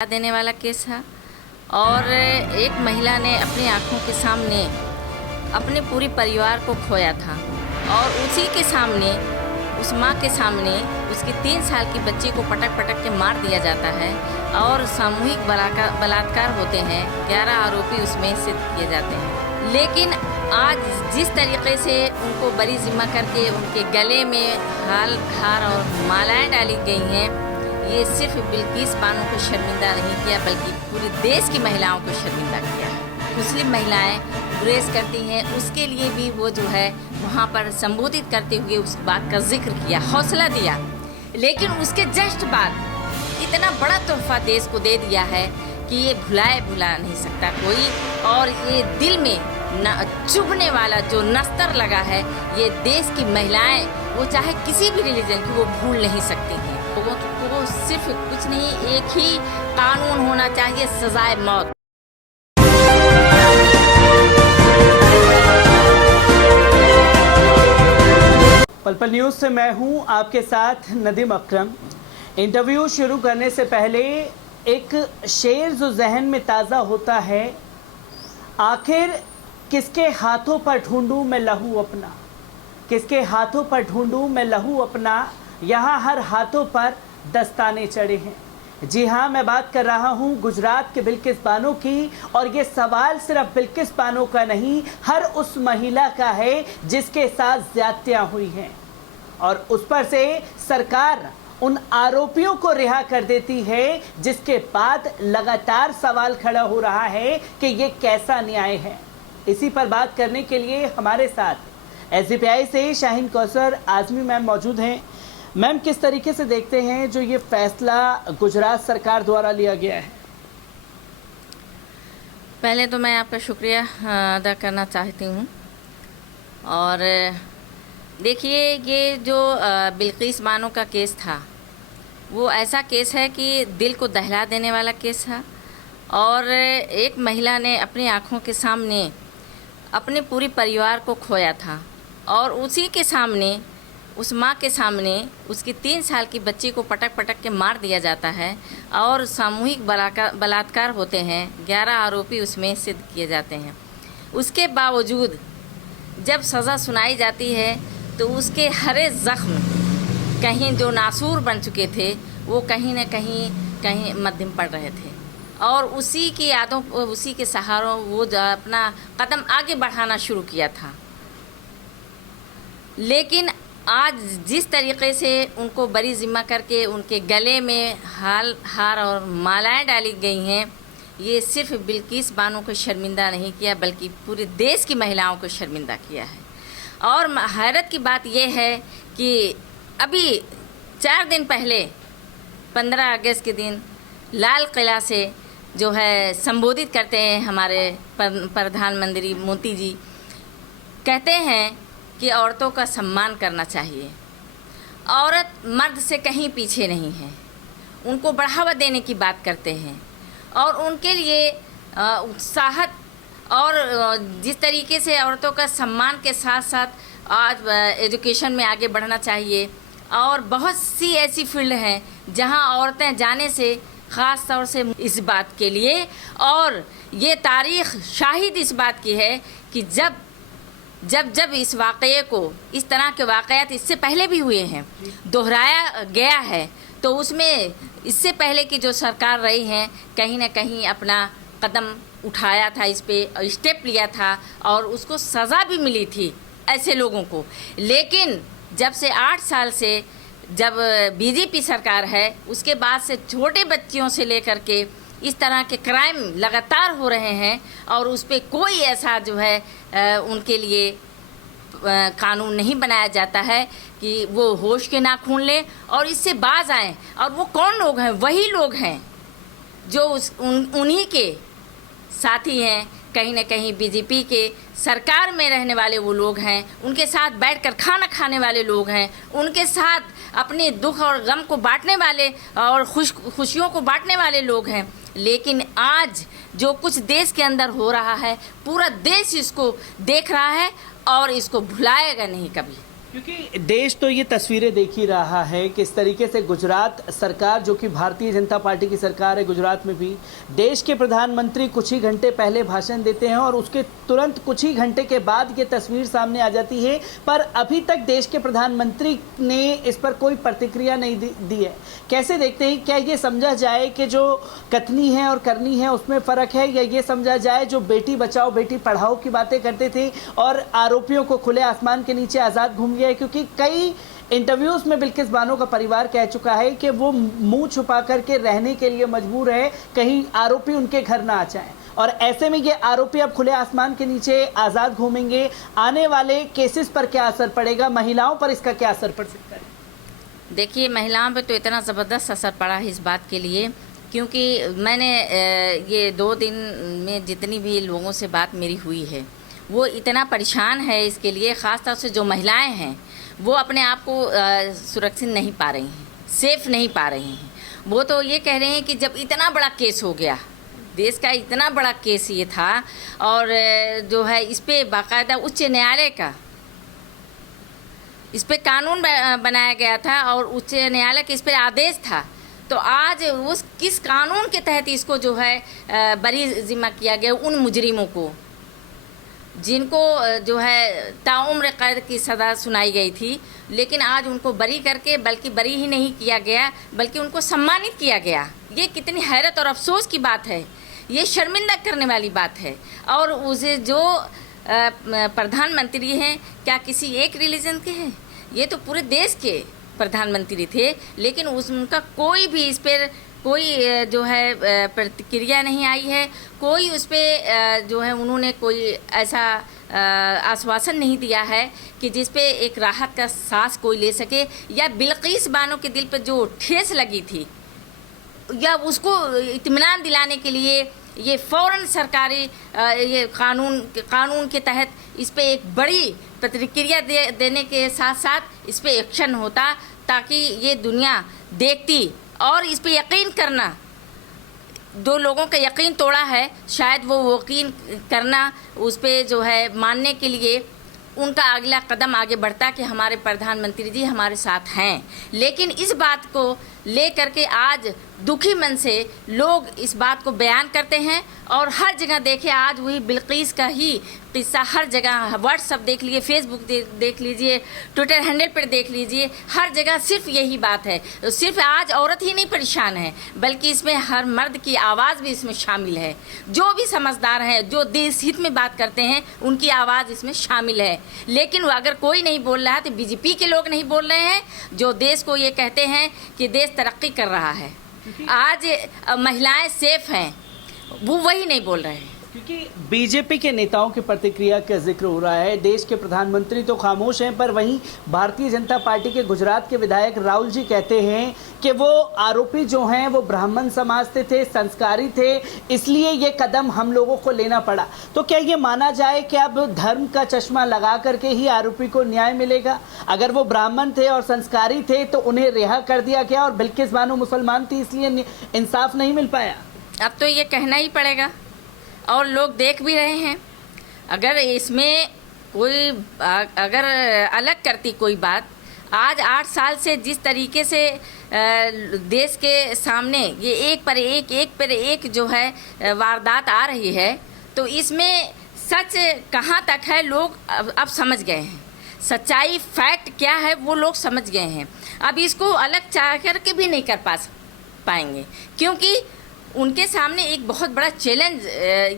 देने वाला केस था और एक महिला ने अपनी आंखों के सामने अपने पूरे परिवार को खोया था और उसी के सामने उस माँ के सामने उसके 3 साल की बच्ची को पटक पटक के मार दिया जाता है और सामूहिक बलात्कार होते हैं। 11 आरोपी उसमें सिद्ध किए जाते हैं। लेकिन आज जिस तरीके से उनको बरी जिम्मा करके उनके गले में हार और मालाएं डाली गई हैं, ये सिर्फ बिल्किस बानो को शर्मिंदा नहीं किया बल्कि पूरे देश की महिलाओं को शर्मिंदा किया। मुस्लिम महिलाएं गुरेज करती हैं, उसके लिए भी वो जो है वहाँ पर संबोधित करते हुए उस बात का जिक्र किया, हौसला दिया। लेकिन उसके जस्ट बाद इतना बड़ा तोहफा देश को दे दिया है कि ये भुला नहीं सकता कोई, और ये दिल में चुभने वाला जो नस्तर लगा है, ये देश की महिलाएं वो चाहे किसी भी रिलीजन की वो भूल नहीं सकती हैं। लोगों को सिर्फ कुछ नहीं, एक ही कानून होना चाहिए, सजाए मौत। पल पल न्यूज़ से मैं हूं आपके साथ नदीम अकरम। इंटरव्यू शुरू करने से पहले एक शेर जो जहन में ताज़ा होता है, आखिर किसके हाथों पर ढूंढूं मैं लहू अपना, किसके हाथों पर ढूंढूं मैं लहू अपना, यहाँ हर हाथों पर दस्ताने चढ़े हैं। जी हाँ, मैं बात कर रहा हूँ गुजरात के बिल्किस बानो की, और ये सवाल सिर्फ बिल्किस बानो का नहीं, हर उस महिला का है जिसके साथ ज्यादतियाँ हुई हैं, और उस पर से सरकार उन आरोपियों को रिहा कर देती है, जिसके बाद लगातार सवाल खड़ा हो रहा है कि ये कैसा न्याय है। इसी पर बात करने के लिए हमारे साथ एसजीपीआई से शाहीन कौसर आजमी मैम मौजूद हैं। मैम, किस तरीके से देखते हैं जो ये फैसला गुजरात सरकार द्वारा लिया गया है? पहले तो मैं आपका शुक्रिया अदा करना चाहती हूँ। और देखिए, ये जो बिल्किस बानो का केस था वो ऐसा केस है कि दिल को दहला देने वाला केस था, और एक महिला ने अपनी आँखों के सामने अपने पूरे परिवार को खोया था और उसी के सामने उस माँ के सामने उसकी 3 साल की बच्ची को पटक पटक के मार दिया जाता है और सामूहिक बलात्कार होते हैं। 11 आरोपी उसमें सिद्ध किए जाते हैं। उसके बावजूद जब सज़ा सुनाई जाती है तो उसके हरे ज़ख्म कहीं जो नासूर बन चुके थे वो कहीं न कहीं मध्यम पड़ रहे थे, और उसी की यादों, उसी के सहारों वो अपना कदम आगे बढ़ाना शुरू किया था। लेकिन आज जिस तरीके से उनको बरी जिम्मा करके उनके गले में हार और मालाएं डाली गई हैं, ये सिर्फ बिल्किस बानो को शर्मिंदा नहीं किया बल्कि पूरे देश की महिलाओं को शर्मिंदा किया है। और हैरत की बात यह है कि अभी 4 दिन पहले 15 अगस्त के दिन लाल किला से जो है संबोधित करते हैं हमारे प्रधानमंत्री मोदी जी, कहते हैं कि औरतों का सम्मान करना चाहिए, औरत मर्द से कहीं पीछे नहीं है, उनको बढ़ावा देने की बात करते हैं और उनके लिए उत्साहत और जिस तरीके से औरतों का सम्मान के साथ साथ आज एजुकेशन में आगे बढ़ना चाहिए। और बहुत सी ऐसी फील्ड हैं जहां औरतें जाने से ख़ास तौर से इस बात के लिए, और ये तारीख़ शाहिद इस बात की है कि जब इस वाक़ये को, इस तरह के वाक़यात इससे पहले भी हुए हैं, दोहराया गया है, तो उसमें इससे पहले की जो सरकार रही हैं कहीं ना कहीं अपना कदम उठाया था, इस पे स्टेप लिया था और उसको सज़ा भी मिली थी ऐसे लोगों को। लेकिन जब से 8 साल से जब बीजेपी सरकार है, उसके बाद से छोटे बच्चियों से लेकर के इस तरह के क्राइम लगातार हो रहे हैं और उस पर कोई ऐसा जो है उनके लिए कानून नहीं बनाया जाता है कि वो होश के नाखून लें और इससे बाज आएँ। और वो कौन लोग हैं? वही लोग हैं जो उन्हीं के साथी हैं, कहीं ना कहीं बीजेपी के सरकार में रहने वाले वो लोग हैं, उनके साथ बैठकर खाना खाने वाले लोग हैं, उनके साथ अपने दुख और गम को बांटने वाले और खुशियों को बांटने वाले लोग हैं। लेकिन आज जो कुछ देश के अंदर हो रहा है, पूरा देश इसको देख रहा है और इसको भुलाएगा नहीं कभी। क्योंकि देश तो ये तस्वीरें देख ही रहा है किस तरीके से गुजरात सरकार, जो कि भारतीय जनता पार्टी की सरकार है, गुजरात में भी देश के प्रधानमंत्री कुछ ही घंटे पहले भाषण देते हैं और उसके तुरंत कुछ ही घंटे के बाद ये तस्वीर सामने आ जाती है। पर अभी तक देश के प्रधानमंत्री ने इस पर कोई प्रतिक्रिया नहीं दी है। कैसे देखते हैं, क्या ये समझा जाए कि जो कथनी है और करनी है उसमें फ़र्क है, या ये समझा जाए जो बेटी बचाओ बेटी पढ़ाओ की बातें करते थे और आरोपियों को खुले आसमान के नीचे आज़ाद घूम गया है? क्योंकि कई इंटरव्यूज में बिल्किस बानो का परिवार कह चुका है कि वो मुंह छुपा करके रहने के लिए मजबूर है, कहीं आरोपी उनके घर ना आ जाएं। और ऐसे में ये आरोपी अब खुले आसमान के नीचे आज़ाद घूमेंगे। आने वाले केसेस पर क्या असर पड़ेगा, महिलाओं पर इसका क्या असर पड़ सकता है? देखिए, महिलाओं पे तो इतना ज़बरदस्त असर पड़ा है इस बात के लिए, क्योंकि मैंने ये 2 दिन में जितनी भी लोगों से बात मेरी हुई है वो इतना परेशान है इसके लिए। ख़ास तौर से जो महिलाएं हैं वो अपने आप को सुरक्षित नहीं पा रही हैं, सेफ़ नहीं पा रही हैं। वो तो ये कह रहे हैं कि जब इतना बड़ा केस हो गया, देश का इतना बड़ा केस ये था, और जो है इस पर बाकायदा उच्च न्यायालय का इस पर कानून बनाया गया था और उच्च न्यायालय का इस पर आदेश था, तो आज उस किस कानून के तहत इसको जो है बरी जिम्मा किया गया उन मुजरिमों को, जिनको जो है ताउम्र कैद की सज़ा सुनाई गई थी, लेकिन आज उनको बरी करके, बल्कि बरी ही नहीं किया गया बल्कि उनको सम्मानित किया गया। ये कितनी हैरत और अफसोस की बात है, ये शर्मिंदा करने वाली बात है। और उसे जो प्रधानमंत्री हैं, क्या किसी एक रिलीजन के हैं? ये तो पूरे देश के प्रधानमंत्री थे, लेकिन उनका कोई भी इस पर कोई जो है प्रतिक्रिया नहीं आई है। कोई उस पर जो है उन्होंने कोई ऐसा आश्वासन नहीं दिया है कि जिस पे एक राहत का सांस कोई ले सके, या बिल्किस बानो के दिल पर जो ठेस लगी थी या उसको इत्मीनान दिलाने के लिए ये फ़ौरन सरकारी ये कानून के तहत इस पे एक बड़ी प्रतिक्रिया देने के साथ साथ इस पे एक्शन होता, ताकि ये दुनिया देखती और इस पे यकीन करना। 2 लोगों का यकीन तोड़ा है, शायद वो यकीन करना उस पे जो है मानने के लिए उनका अगला कदम आगे बढ़ता कि हमारे प्रधानमंत्री जी हमारे साथ हैं। लेकिन इस बात को ले करके आज दुखी मन से लोग इस बात को बयान करते हैं, और हर जगह देखे आज वही बिल्किस का ही किस्सा हर जगह, व्हाट्सअप देख लीजिए, फेसबुक देख लीजिए, ट्विटर हैंडल पर देख लीजिए, हर जगह सिर्फ यही बात है। सिर्फ आज औरत ही नहीं परेशान है, बल्कि इसमें हर मर्द की आवाज़ भी इसमें शामिल है। जो भी समझदार हैं, जो देश हित में बात करते हैं, उनकी आवाज़ इसमें शामिल है। लेकिन अगर कोई नहीं बोल रहा है तो बीजेपी के लोग नहीं बोल रहे हैं, जो देश को ये कहते हैं कि देश तरक्की कर रहा है, आज महिलाएं सेफ हैं, वो वही नहीं बोल रहे हैं। क्योंकि बीजेपी के नेताओं की प्रतिक्रिया का जिक्र हो रहा है, देश के प्रधानमंत्री तो खामोश हैं, पर वहीं भारतीय जनता पार्टी के गुजरात के विधायक राहुल जी कहते हैं कि वो आरोपी जो हैं वो ब्राह्मण समाज से थे, संस्कारी थे, इसलिए ये कदम हम लोगों को लेना पड़ा। तो क्या ये माना जाए कि अब धर्म का चश्मा लगा करके ही आरोपी को न्याय मिलेगा? अगर वो ब्राह्मण थे और संस्कारी थे तो उन्हें रिहा कर दिया गया, और बिल्किस बानो मुसलमान थी इसलिए इंसाफ नहीं मिल पाया। अब तो ये कहना ही पड़ेगा, और लोग देख भी रहे हैं। अगर इसमें कोई अगर अलग करती कोई बात, आज 8 साल से जिस तरीके से देश के सामने ये एक पर एक जो है वारदात आ रही है, तो इसमें सच कहाँ तक है लोग अब समझ गए हैं। सच्चाई फैक्ट क्या है वो लोग समझ गए हैं। अब इसको अलग चाह करके भी नहीं कर पाएंगे, क्योंकि उनके सामने एक बहुत बड़ा चैलेंज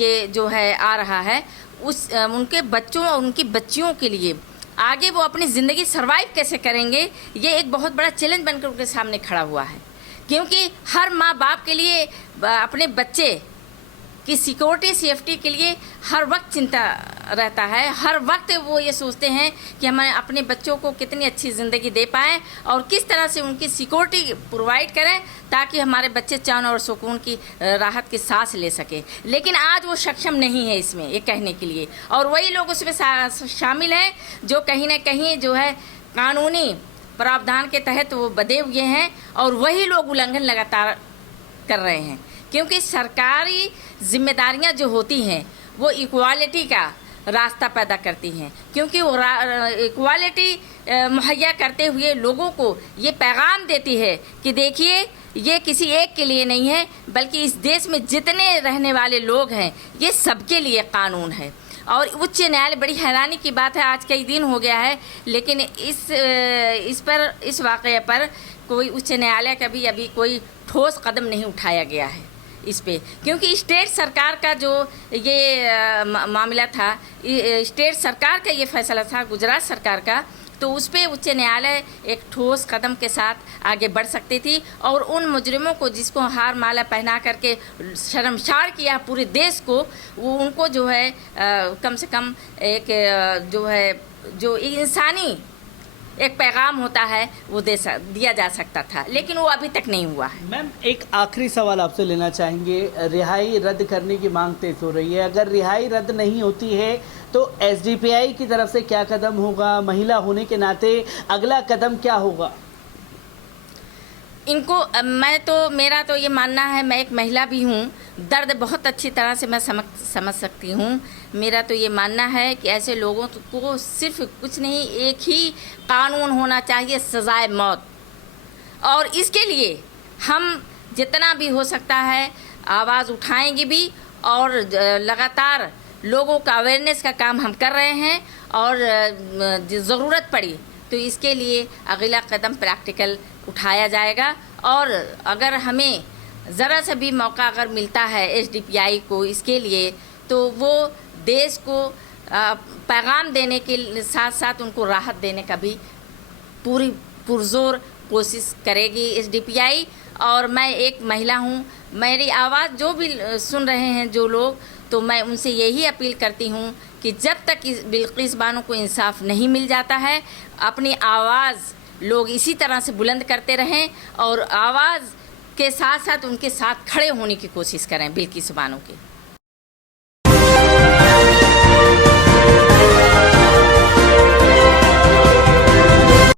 ये जो है आ रहा है, उनके बच्चों और उनकी बच्चियों के लिए आगे वो अपनी ज़िंदगी सर्वाइव कैसे करेंगे, ये एक बहुत बड़ा चैलेंज बनकर उनके सामने खड़ा हुआ है। क्योंकि हर माँ बाप के लिए अपने बच्चे की सिक्योरिटी सेफ्टी के लिए हर वक्त चिंता रहता है। हर वक्त वो ये सोचते हैं कि हम अपने बच्चों को कितनी अच्छी ज़िंदगी दे पाएँ और किस तरह से उनकी सिक्योरिटी प्रोवाइड करें, ताकि हमारे बच्चे चैन और सुकून की राहत की सांस ले सके। लेकिन आज वो सक्षम नहीं है इसमें ये कहने के लिए, और वही लोग उसमें शामिल हैं जो कहीं ना कहीं जो है कानूनी प्रावधान के तहत वो बंधे हुए हैं, और वही लोग उल्लंघन लगातार कर रहे हैं। क्योंकि सरकारी जिम्मेदारियां जो होती हैं वो इक्वालिटी का रास्ता पैदा करती हैं, क्योंकि वो इक्वालिटी मुहैया करते हुए लोगों को ये पैगाम देती है कि देखिए ये किसी एक के लिए नहीं है, बल्कि इस देश में जितने रहने वाले लोग हैं ये सबके लिए कानून है। और उच्च न्यायालय, बड़ी हैरानी की बात है, आज कई दिन हो गया है लेकिन इस वाक़ये पर कोई उच्च न्यायालय का भी अभी कोई ठोस कदम नहीं उठाया गया है इस पे, क्योंकि स्टेट सरकार का जो ये मामला था, स्टेट सरकार का ये फैसला था, गुजरात सरकार का, तो उस पर उच्च न्यायालय एक ठोस कदम के साथ आगे बढ़ सकती थी और उन मुजरिमों को जिसको हार माला पहना करके शर्मसार किया पूरे देश को, वो उनको जो है कम से कम एक जो इंसानी एक पैगाम होता है वो दिया जा सकता था, लेकिन वो अभी तक नहीं हुआ है। मैम, एक आखिरी सवाल आपसे लेना चाहेंगे। रिहाई रद्द करने की मांग तेज हो रही है, अगर रिहाई रद्द नहीं होती है तो एसडीपीआई की तरफ से क्या कदम होगा? महिला होने के नाते अगला कदम क्या होगा? इनको मेरा तो ये मानना है, मैं एक महिला भी हूँ, दर्द बहुत अच्छी तरह से मैं समझ सकती हूँ। मेरा तो ये मानना है कि ऐसे लोगों को सिर्फ कुछ नहीं, एक ही कानून होना चाहिए, सजाए मौत। और इसके लिए हम जितना भी हो सकता है आवाज़ उठाएंगे भी और लगातार लोगों का अवेयरनेस का काम हम कर रहे हैं और ज़रूरत पड़ी तो इसके लिए अगला कदम प्रैक्टिकल उठाया जाएगा। और अगर हमें ज़रा सा भी मौका अगर मिलता है एसडीपीआई को इसके लिए, तो वो देश को पैगाम देने के साथ साथ उनको राहत देने का भी पूरी पुरजोर कोशिश करेगी एसडीपीआई। और मैं एक महिला हूँ, मेरी आवाज़ जो भी सुन रहे हैं जो लोग, तो मैं उनसे यही अपील करती हूँ कि जब तक बिल्किस बानो को इंसाफ नहीं मिल जाता है, अपनी आवाज़ लोग इसी तरह से बुलंद करते रहें और आवाज़ के साथ साथ उनके साथ खड़े होने की कोशिश करें बिल्किस बानो के।